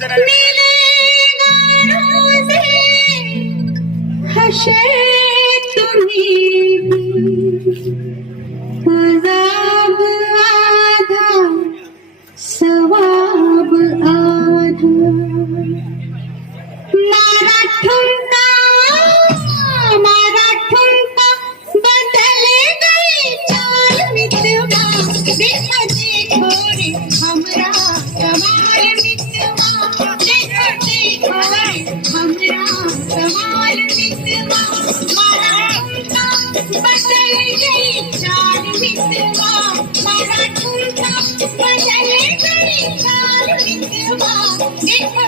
बोलायचं नाही. हशे तुम्ही पजाब आधा सवाब आधा मारा ठुमका बदले गई चाल मितवा देखो देखो रे हमरा कमाल मितवा देखो देखो रे हमरा कमाल मितवा मारा ठुमका बदले गई चाल मितवा मारा ठुमका बदले गई चाल मितवा देखो